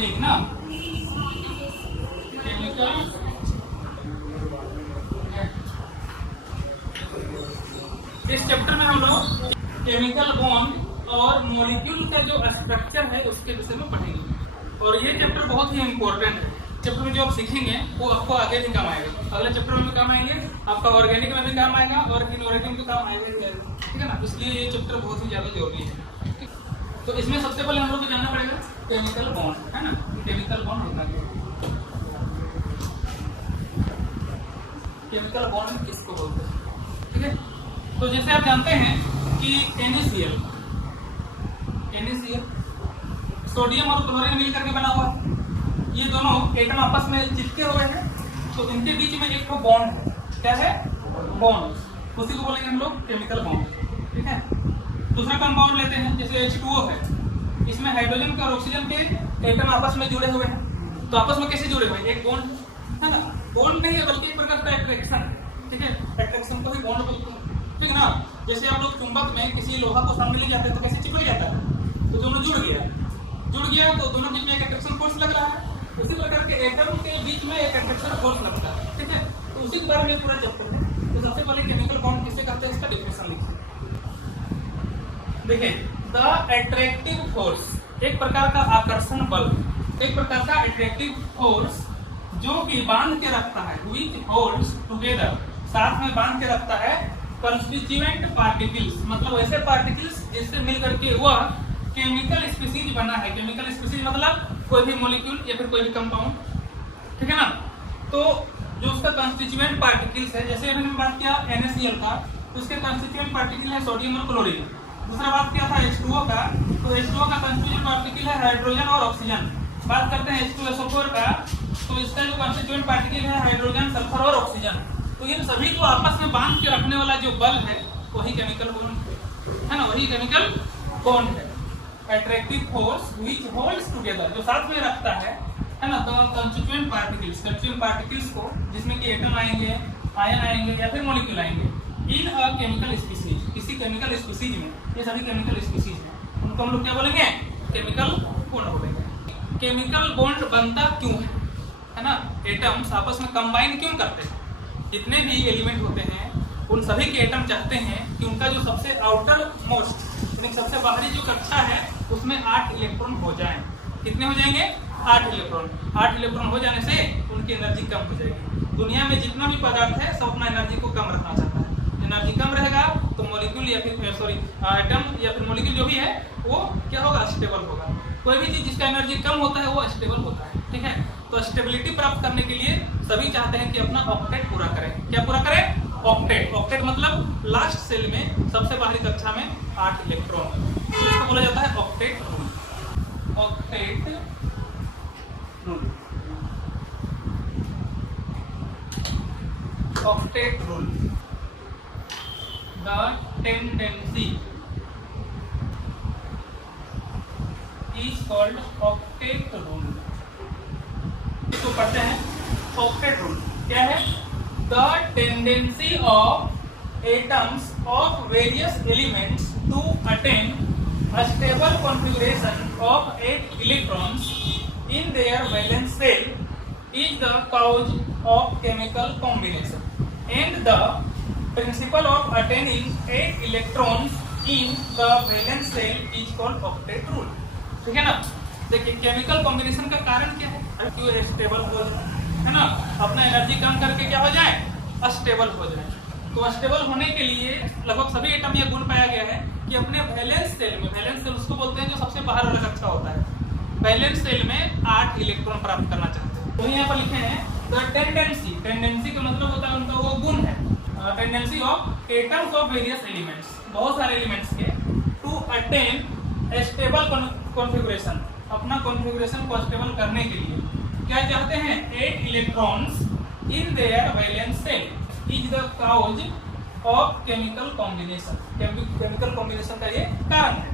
Bonding ना, chemical इस chapter में हम लोग केमिकल बॉन्ड और मॉलिक्यूल का जो स्ट्रक्चर है उसके विषय में पढ़ेंगे। और ये चैप्टर बहुत ही इंपॉर्टेंट है। चैप्टर में जो आप सीखेंगे वो आपको आगे भी काम आएगा, अगले चैप्टर में भी काम आएंगे, आपका ऑर्गेनिक में भी काम आएगा और इनऑर्गेनिक में भी काम आएंगे, ठीक है ना। इसलिए ये चैप्टर बहुत ही ज़्यादा जरूरी है। तो इसमें सबसे पहले हम लोग को जानना पड़ेगा केमिकल बॉन्ड, है ना। केमिकल बॉन्ड होता है, केमिकल बॉन्ड किसको बोलते हैं, ठीक है। तो जैसे आप जानते हैं कि NaCl सोडियम और क्लोरीन मिलकर के बना हुआ है। ये दोनों एटम आपस में चिपके हुए हैं, तो इनके बीच में एक तो बॉन्ड है। क्या है? बॉन्ड। उसी को बोलेंगे हम लोग केमिकल बॉन्ड, ठीक है। दूसरा कंपाउंड लेते हैं, जैसे H2O है, इसमें हाइड्रोजन के और ऑक्सीजन के एटम आपस में जुड़े हुए हैं। तो आपस में कैसे जुड़े हुए हैं? एक बॉन्ड है ना, बॉन्ड नहीं है बल्कि एक प्रकार का अट्रैक्शन है, ठीक है। अट्रैक्शन को ही बॉन्ड बोलते हैं, ठीक है ना। जैसे आप लोग चुंबक में किसी लोहा को सामने ले जाते हैं तो कैसे चिपक जाता है, तो दोनों जुड़ गया तो दोनों बीच में एक अट्रैक्शन फोर्स लग रहा है। उसी प्रकार के एटम के बीच में एक अट्रैक्शन फोर्स लगता है, ठीक है। तो उसी के बारे में पूरा चैप्टर है। तो सबसे पहले केमिकल बॉन्ड किसे कहते हैं, इसका डेफिनेशन लिखिए। देखिए, द अट्रैक्टिव फोर्स एक प्रकार का आकर्षण बल, एक प्रकार का अट्रैक्टिव फोर्स जो कि बांध के रखता है, व्हिच होल्ड्स टुगेदर, साथ में बांध के रखता है कंस्टिट्यूएंट पार्टिकल्स, मतलब ऐसे पार्टिकल्स जिससे मिलकर के वह केमिकल स्पीसीज बना है। केमिकल स्पीसीज मतलब कोई भी मॉलिक्यूल या फिर कोई भी कंपाउंड, ठीक है ना। तो जो उसका कंस्टिट्यूएंट पार्टिकल्स है, जैसे हमने बात किया NaCl का, तो उसके कंस्टिट्यूएंट पार्टिकल है सोडियम और क्लोरीन। दूसरा बात किया था H2O का, तो H2O का कंस्टिट्यूएंट पार्टिकल है हाइड्रोजन और ऑक्सीजन। बात करते हैं H2SO4 का, तो इसका जो कंस्टिट्यूएंट पार्टिकल है हाइड्रोजन, सल्फर और ऑक्सीजन। तो इन सभी को आपस में बांध के रखने वाला जो बल है वही केमिकल बॉन्ड है ना, वही केमिकल बॉन्ड है। Attractive force which holds together, जो साथ में रखता है ना, तो कंस्टिट्यूएंट पार्टिकल्स को, जिसमें कि एटम आएंगे, आयन आएंगे या फिर मॉलिक्यूल आएंगे, इन अ केमिकल स्पीसीज, किसी केमिकल स्पीसीज में, ये सभी केमिकल स्पीसीज हैं, उनको हम लोग क्या बोलेंगे? केमिकल बॉन्ड बोलेंगे। केमिकल बॉन्ड बनता क्यों है ना, एटम्स आपस में कंबाइन क्यों करते हैं? जितने भी एलिमेंट होते हैं उन सभी के एटम चाहते हैं कि उनका जो सबसे आउटर मोस्ट, सबसे बाहरी जो कक्षा है उसमें 8 इलेक्ट्रॉन हो जाएं। कितने हो जाएंगे? 8 इलेक्ट्रॉन। 8 इलेक्ट्रॉन हो जाने से उनकी एनर्जी कम हो जाएगी। दुनिया में जितना भी पदार्थ है सब अपना एनर्जी को कम रखना चाहता है। एनर्जी कम रहेगा तो मॉलिक्यूल या फिर एटम या फिर मॉलिक्यूल जो भी है वो क्या होगा? स्टेबल होगा। कोई भी चीज जिसका एनर्जी कम होता है वो स्टेबल होता है, ठीक है। तो स्टेबिलिटी प्राप्त करने के लिए सभी चाहते हैं कि अपना ऑक्टेट पूरा करें। क्या पूरा करें? ऑक्टेट। ऑक्टेट मतलब लास्ट सेल में, सबसे बाहरी कक्षा में 8 इलेक्ट्रॉन, इसको बोला जाता है octet rule. Octet rule, octet rule. The tendency is called octet rule. इसको पढ़ते हैं ऑक्टेट रूल। क्या है? The tendency of atoms of various elements to attain a stable configuration of 8 electrons in their valence shell is the cause of chemical combination, and the principle of attaining 8 electrons in the valence shell is called octet rule। ठीक है ना। देखिए, chemical combination का कारण क्या है? क्यों stable हो जाए, है ना, अपना एनर्जी कम करके क्या हो जाए? अस्टेबल हो जाए। तो अस्टेबल होने के लिए लगभग सभी एटम ये गुण पाया गया है कि अपने वैलेंस सेल में, वैलेंस सेल उसको बोलते हैं जो सबसे बाहर वाला कक्षा होता है, वैलेंस सेल में 8 इलेक्ट्रॉन प्राप्त करना चाहते हैं। तो यहाँ पर लिखे हैं द टेंडेंसी, टेंडेंसी का मतलब होता है उनका वो गुण है, tendency of atoms of various elements, बहुत सारे एलिमेंट्स के, टू अटेन स्टेबल कॉन्फ़िगरेशन, अपना कॉन्फ़िगरेशन को स्टेबल करने के लिए क्या चाहते हैं? 8 electrons in their valence shell is the cause of chemical combination। chemical combination का ये कारण है।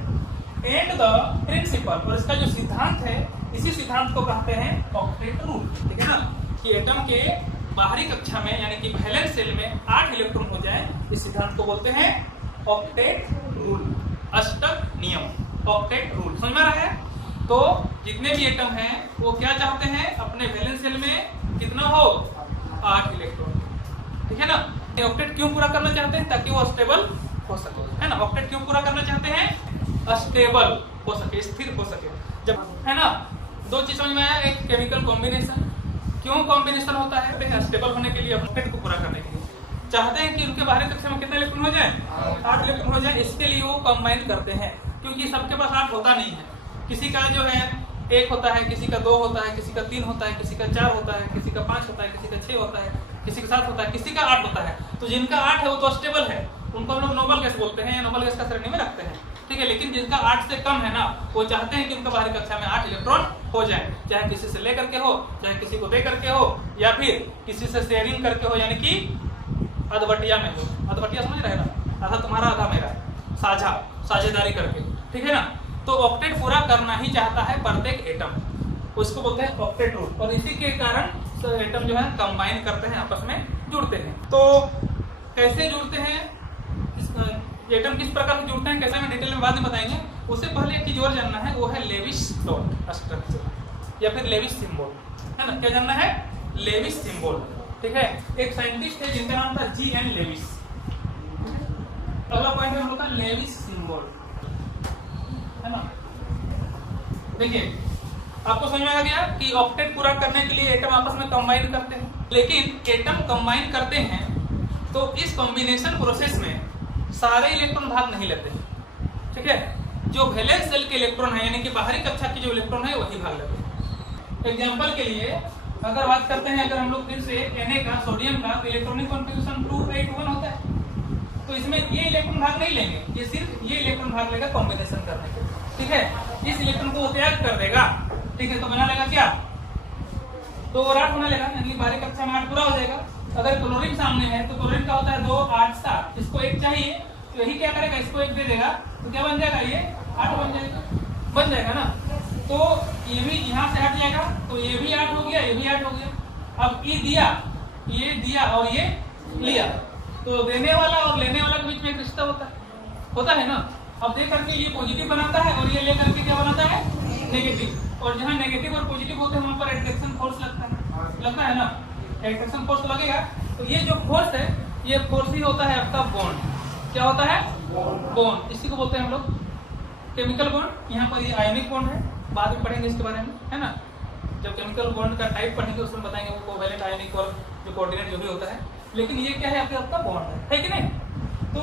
and the principle, और इसका जो सिद्धांत है, इसी सिद्धांत को कहते हैं ऑक्टेट रूल। ठीक है ना, कि एटम के बाहरी कक्षा में यानी कि वैलेंस सेल में 8 इलेक्ट्रॉन हो जाए, इस सिद्धांत को बोलते हैं ऑक्टेट रूल, अष्टक नियम, ऑक्टेट रूल। समझ में आ रहा है? तो जितने भी एटम हैं वो क्या चाहते हैं, अपने वैलेंस शेल में कितना हो, 8 इलेक्ट्रॉन, ठीक है ना। ऑक्टेट क्यों पूरा करना चाहते हैं, ताकि वो स्टेबल हो सके, है ना। ऑक्टेट क्यों पूरा करना चाहते हैं, स्टेबल हो सके, स्थिर हो सके, जब, है ना। दो चीज समझ में आया, एक केमिकल कॉम्बिनेशन, क्यों कॉम्बिनेशन होता है, स्टेबल होने के लिए, ऑक्टेट को पूरा करने के लिए चाहते हैं कि उनके बाहरी कक्षा में कितने इलेक्ट्रॉन हो जाए, 8 इलेक्ट्रॉन हो जाए। इसके लिए वो कंबाइन करते हैं, क्योंकि सबके पास 8 होता नहीं है, किसी का जो है 1 होता है, किसी का 2 होता है, किसी का 3 होता है, किसी का 4 होता है, किसी का 5 होता है, किसी का 6 होता है, किसी का 7 होता है, किसी का 8 होता है। तो जिनका 8 है वो तो स्टेबल है, उनको हम लोग नोबल गैस बोलते हैं, नोबल गैस का श्रेणी में रखते हैं, ठीक है। लेकिन जिनका 8 से कम है ना, वो चाहते हैं कि उनका बाहरी कक्षा में 8 इलेक्ट्रॉन हो जाए, चाहे किसी से लेकर के हो, चाहे किसी को दे करके हो, या फिर किसी से शेयरिंग करके हो, यानी कि अधबटिया में हो। अधबटिया समझ रहे ना, आधा तुम्हारा आधा मेरा, साझेदारी करके, ठीक है ना। तो ऑक्टेट पूरा करना ही चाहता है प्रत्येक एटम, उसको बोलते हैं ऑक्टेट रूल, और इसी के कारण एटम जो है कंबाइन करते हैं, आपस में जुड़ते हैं। तो कैसे जुड़ते हैं, एटम किस प्रकार से जुड़ते हैं, कैसे में डिटेल में बाद में बताएंगे। उससे पहले एक चीज और जानना है, वो है लेविस डॉट स्ट्रक्चर या फिर लेविस सिंबल, है ना। क्या जानना है, लेविस सिंबल, ठीक है। एक साइंटिस्ट है जिनका नाम था G.N. लेविस। अगला पॉइंट है हम लोग का लेविस सिंबल, है ना। देखिए आपको समझ में आ गया कि ऑक्टेट पूरा करने के लिए एटम आपस में कंबाइन करते हैं, लेकिन एटम कंबाइन करते हैं तो इस कॉम्बिनेशन प्रोसेस में सारे इलेक्ट्रॉन भाग नहीं लेते हैं, ठीक है। जो वैलेंस शेल के इलेक्ट्रॉन है, यानी कि बाहरी कक्षा के जो इलेक्ट्रॉन है वही भाग लेते हैं। एग्जांपल के लिए अगर बात करते हैं, अगर हम लोग फिर से Na का, सोडियम का, तो इलेक्ट्रॉनिक कॉन्फ़िगरेशन 281 होता है, तो इसमें ये इलेक्ट्रॉन भाग नहीं लेंगे, ये सिर्फ ये इलेक्ट्रॉन भाग लेगा कॉम्बिनेशन करने के, ठीक है। इस इलेक्ट्रॉन को त्याग कर देगा, ठीक है, तो बना लेगा क्या, तो 8 बना लेगा, यानी बाहरी कक्षा में 8 पूरा हो जाएगा। अगर क्लोरीन सामने है तो क्लोरीन का होता है 2, 8, 7, इसको 1 चाहिए, तो यही क्या करेगा, इसको 1 दे देगा, तो क्या बन जाएगा, ये 8 बन जाएगा ना। तो ये भी यहाँ से हट जाएगा, तो ये भी 8 हो गया, ये भी 8 हो गया। अब ये दिया और ये लिया, तो देने वाला और लेने वाला के बीच में एक रिश्ता होता है ना। अब दे करके ये पॉजिटिव बनाता है और ये ले करके क्या बनाता है, नेगेटिव, और जहाँ नेगेटिव और पॉजिटिव होते हैं वहाँ पर अट्रैक्शन फोर्स लगता है ना, अट्रैक्शन फोर्स लगेगा। तो ये जो फोर्स है, ये फोर्स ही होता है आपका बॉन्ड। क्या होता है, बॉन्ड, इसी को बोलते हैं हम लोग केमिकल बॉन्ड। यहाँ पर ये आयनिक बॉन्ड है, बाद में पढ़ेंगे इसके बारे में, है ना। जब केमिकल बॉन्ड का टाइप पढ़ेंगे उसमें बताएंगे वो कोवैलेंट, आयनिक और जो कोऑर्डिनेट जो भी होता है। लेकिन ये क्या है, आपका बॉन्ड है कि नहीं। तो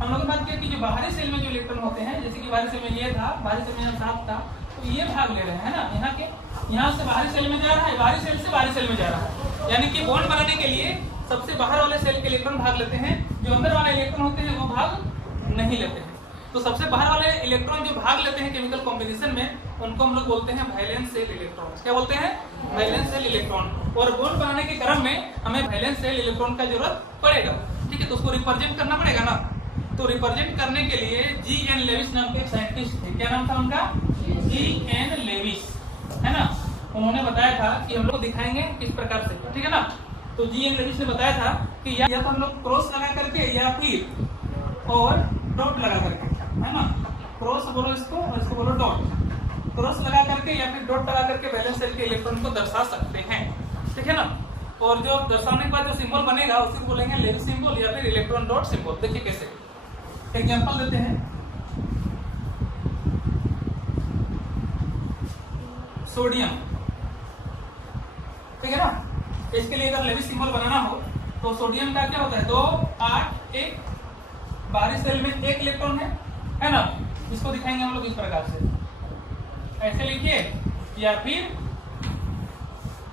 हम लोग बात किया कि जो बाहरी सेल में जो इलेक्ट्रॉन होते हैं, जैसे कि बाहरी सेल में ये था, बाहरी सेल में 7 था, तो ये भाग ले रहे हैं ना, यहाँ से बाहरी सेल में जा रहा है, बाहरी सेल से बाहरी सेल में जा रहा है, यानी कि बॉन्ड बनाने के लिए सबसे बाहर वाले सेल के इलेक्ट्रॉन भाग लेते हैं, जो अंदर वाले इलेक्ट्रॉन होते हैं वो भाग नहीं लेते हैं। तो सबसे बाहर वाले इलेक्ट्रॉन जो भाग लेते हैं केमिकल कॉम्बिनेशन में, उनको हम लोग बोलते हैं वैलेंस शेल इलेक्ट्रॉन। क्या बोलते हैं, वैलेंस शेल इलेक्ट्रॉन। और बॉन्ड बनाने के क्रम में हमें वैलेंस शेल इलेक्ट्रॉन का जरूरत पड़ेगा, ठीक है। तो उसको रिप्रेजेंट करना पड़ेगा ना, तो रिप्रेजेंट करने के लिए G.N. लेविस नाम के एक साइंटिस्ट थे। क्या नाम था उनका, G.N. लेविस, है ना। उन्होंने बताया था कि हम लोग दिखाएंगे किस प्रकार से, ठीक है ना। तो G.N. लेविस ने बताया था कि या तो हम लोग क्रॉस लगा करके या फिर और डॉट लगा करके, है ना। क्रॉस बोलो इसको और इसको बोलो डॉट। क्रॉस लगा करके या फिर डॉट लगा करके वैलेंस शेल के इलेक्ट्रॉन को दर्शा सकते हैं, ठीक है ना। और जो दर्शाने के बाद जो सिंबल बनेगा उसी को बोलेंगे लेविस सिंबल या फिर इलेक्ट्रॉन डॉट सिंबल। देखिए कैसे, एग्जांपल देते हैं। सोडियम, ठीक है ना। इसके लिए अगर लेविस सिंबल बनाना हो तो सोडियम का क्या होता है, 2, 8, 1, बाहरी सेल में 1 इलेक्ट्रॉन है ना। इसको दिखाएंगे हम लोग इस प्रकार से, ऐसे लिखिए या फिर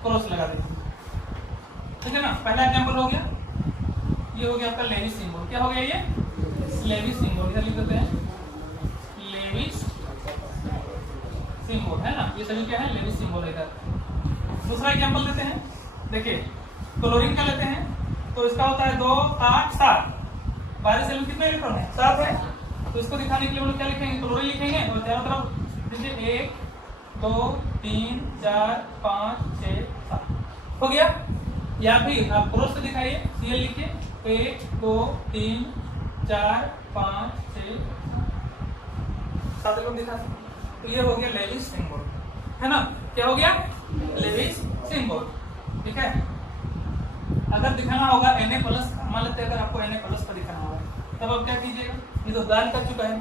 क्रॉस लगा दीजिए, ठीक है ना। पहला एग्जांपल हो गया, ये हो गया आपका लेविस सिंबल। क्या हो गया, ये लेविस सिंबल, इधर लिख देते हैं लेविस सिंबल, है ना। ये सभी क्या है, लेविस सिंबल है इधर। दूसरा एग्जांपल देते हैं, देखिए क्लोरीन का लेते हैं, तो इसका होता है 2, 8, 7, बाहरी सेल में कितने इलेक्ट्रॉन है, 7 है। तो इसको दिखाने के लिए हम लोग क्या लिखेंगे, क्लोरीन लिखेंगे और चारों तरफ देखिए 1, 2, 3, 4, 5, 6, 7 हो गया। या फिर आप क्रॉस से दिखाइए, Cl लिखिए, 1, 2, 3, 4, 5, 6, 7 लोग दिखा। तो ये हो गया लेविस सिंबल, है ना, क्या हो गया, लेविस सिंबल। ठीक है, अगर दिखाना होगा Na प्लस, मान लेते हैं अगर आपको Na प्लस का दिखाना होगा तब आप क्या कीजिएगा, ये तो दान कर चुका है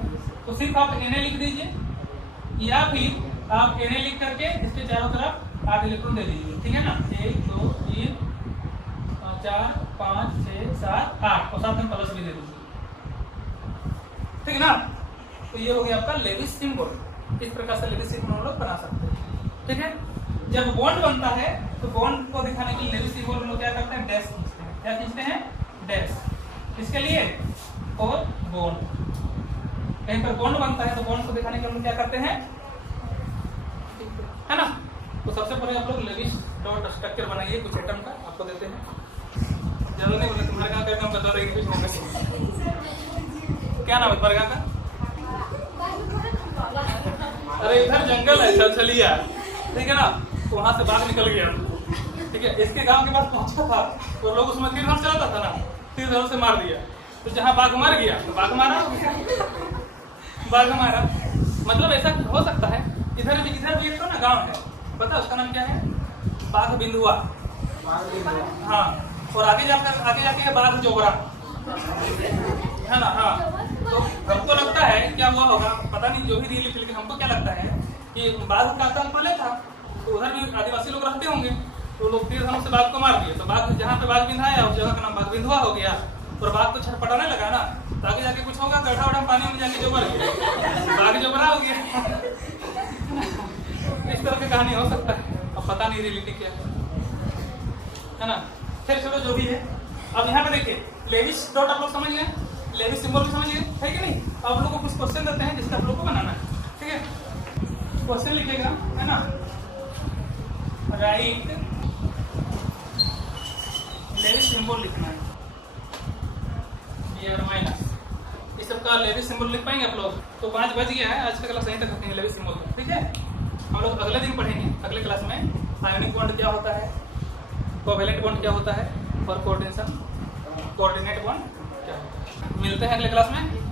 तो सिर्फ आप Na लिख दीजिए, या फिर आप Na लिख करके इसके चारों तरफ 8 इलेक्ट्रॉन दे दीजिए। ठीक है ना, 1 2 3 4 5 6 7 8 और साथ में प्लस भी दे दीजिए। ठीक है ना, तो ये हो गया आपका लेविस सिंबल। इस प्रकार से लेविस सिंबल हम लोग बना सकते हैं। ठीक है, जब बॉन्ड बनता है तो बॉन्ड को दिखाने के लिए लेविस सिंबल हम लोग क्या करते हैं, डैश खींचते हैं। क्या खींचते हैं, डैश। इसके लिए और बॉन्ड, कहीं पर बॉन्ड बनता है तो बॉन्ड को दिखाने के लिए हम लोग क्या करते हैं, है ना। तो सबसे पहले आप लोग लेविस डॉट स्ट्रक्चर बनाइए कुछ एटम का, आपको देते हैं, ज्यादा नहीं बोले, तुम्हारे कहाँ का नाम बता देंगे कुछ नहीं। क्या नाम है तुम्हारे कहाँ का? अरे इधर जंगल है, छलछलिया, ठीक है ना, तो वहां से बाघ निकल गया। ठीक है, इसके गांव के पास पहुंचा था तो लोग उसमें तीर धनुष चलाता था ना, तीर धनुष से मार दिया। तो जहां बाघ मर गया तो बाघ मारा, बाघ मारा। मतलब ऐसा हो सकता है, इधर भी एक तो ना गांव है, पता उसका नाम क्या है, बाघ बिंदुआ। हाँ, और आगे जाके है बाघ जोबरा, है ना। हाँ, तो हमको लगता है क्या हुआ होगा पता नहीं, जो भी रील लेकिन हमको क्या लगता है कि बाघ का काल पहले था तो उधर भी आदिवासी लोग रहते होंगे, तो लोग तीर धनुष से बाघ को मार दिए, तो बाघ जहाँ पे बाघ बिंधाया उस जगह का नाम बाघ बिंधुआ हो गया। और बाघ तो छटपटाने लगा ना, तो आगे जाके कुछ होगा, गड्ढा वड्ढा पानी में जाके जोबर गया, बाघ जोबरा हो गया। इस तरह की कहानी हो सकता है, अब पता नहीं रियलिटी क्या है ना। फिर चलो जो भी है, अब यहाँ पे देखिए लेविस डॉट आप लोग समझ गए, लेविस सिंबल भी समझिए, है कि नहीं। अब आप लोग को कुछ क्वेश्चन देते हैं जिसका आप लोग को बनाना है। ठीक है, क्वेश्चन लिखिएगा, है ना, राइट लेविस सिंबल लिखना है, माइनस इस सब का लेविस सिंबल लिख पाएंगे आप लोग। तो 5 बज गया है, आज का क्लास यहीं तक रखेंगे लेविस सिंबल। ठीक है, हम लोग अगले दिन पढ़ेंगे, अगले क्लास में आयोनिक बॉन्ड क्या होता है, कोवेलेंट बॉन्ड क्या होता है और कोऑर्डिनेट बॉन्ड क्या होता है। मिलते हैं अगले क्लास में।